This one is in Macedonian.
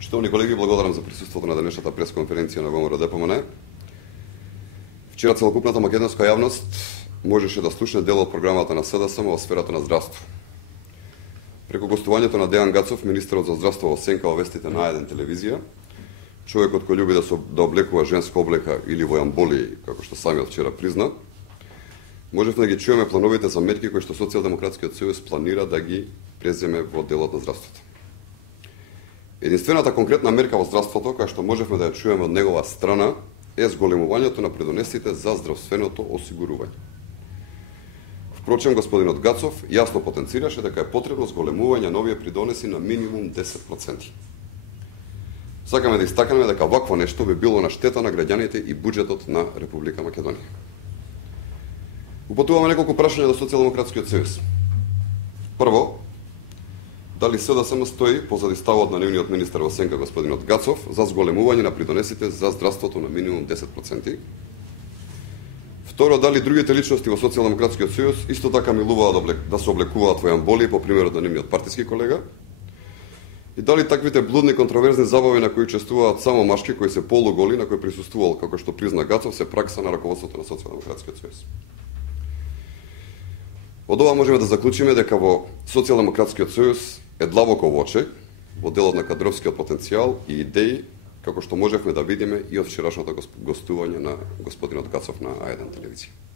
Почитувани колеги, благодарам за присуството на денешната пресконференција на ВМРО ДПМН. Вчера целокупната македонска јавност можеше да слушне дел од програмата на СДСМ во сферата на здравство. Преку гостувањето на Дејан Гацов, министерот за здравство во сенка во вестите на А1 телевизија, човекот кој љуби да облекува женска облека или во јамболи, како што самиот вчера призна, можевме да ги чуеме плановите за мерки кои што Социјалдемократскиот сојуз планира да ги преземе во делот на здравството. Единствената конкретна мерка во здравството, која што можевме да ја чуеме од негова страна, е зголемувањето на придонесите за здравственото осигурување. Впрочем, господинот Гацов јасно потенцираше дека е потребно зголемување на овие придонеси на минимум 10%. Сакаме да истакнеме дека вакво нешто би било на штета на граѓаните и буџетот на Република Македонија. Упатуваме неколку прашања до Социјалдемократскиот сојуз. Прво, дали СДСМ стои позади ставот на нивниот министер во сенка господинот Гацов за зголемување на придонесите за здравството на минимум 10%? Второ, дали другите личности во Социјалдемократскиот сојуз исто така милуваат да се облекуваат во јамболи по примерот на нивниот партиски колега? И дали таквите блудни контроверзни забави на кои учествуваат само машки кои се полуголи, на кои присуствувал, како што призна Гацов, се пракса на раководството на Социјалдемократскиот сојуз? Од ова можеме да заклучиме дека во Социјалдемократскиот сојуз е длабоко во очи во делот на кадровскиот потенцијал и идеи, како што можевме да видиме и од вчерашното гостување на господинот Гацов на А1 телевизија.